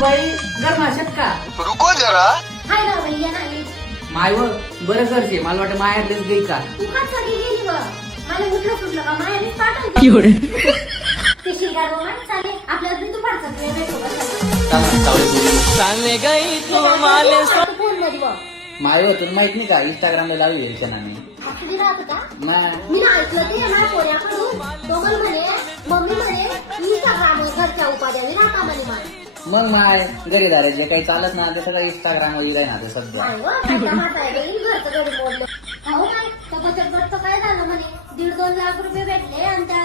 बाई गरमाशत का रुको जरा हाय ना भैया नाही माय व बरं करते मला वाटतं मायातलेच गई का तू का सगळी गेली व मला उठलं सुटलं का मायाने पाठवलं ते शिकार रोमान चाले आपल्याला बी दुपारचा वेळ भेटतो चालले गई तू माले फोन मध्ये व माय तुला माहित नाही का इंस्टाग्रामला लावली एरचनाने आपली राहत का नाही मी ना ऐकलं ते ना पोऱ्याकडून तो मला म्हणे मम्मी म्हणे इंस्टाग्राम घरच्या उपाध्याने राहता म्हणे मला मग माय घरी दारे जे काही चालत ना ते सगळं इंस्टाग्राम वर आहे ना ते सध्या नाही व, काय तमाशा आहे बाई, घरचं घरी मोडलं. अहो काय त्या बचत गटचं काय झालं म्हणे 1.5-2 लाख रुपये भेटले आणि त्या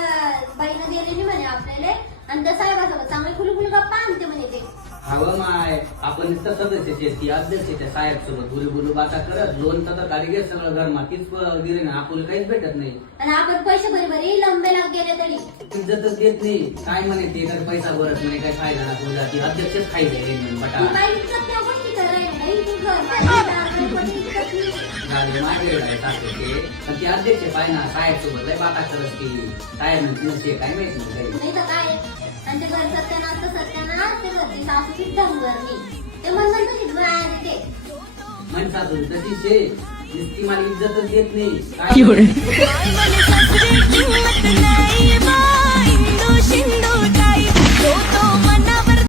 बाईनं दिले नाही म्हणे आपल्याला आणि त्या साहेबासोबत चांगले फुलफुल गप्पा आणते म्हणे ते हवं माय आपण नुसतं सदस्य शेती अध्यक्ष त्या साहेब सोबत बोलू बोलू बाता करत लोन तर काढी सगळं घर मातीच दिले ना आपण काहीच भेटत नाही आणि आपण पैसे भरी भरी लंबे लाग गेले तरी इज्जतच देत नाही काय म्हणे ते तर पैसा भरत नाही काय फायदा ना जाती अध्यक्षच खाई जाईल तू बटा काही इज्जत त्या गोष्टी करायला नाही तू घर बांधली, दार बांधली, इज्जत नाही. झाले मागे ते पण ते अध्यक्ष पाहिजे ना साहेब सोबत लय बाता करत की साहेब नसते काय माहित नाही काही नाही तर काय आणि ते घर सत्यानाश तर सत्यानाश ते घरची सासूची धनगरणी ते म्हणतात तशीच बाहेर ते म्हणता तू तशीच आहे नुसती मला इज्जतच देत नाही काय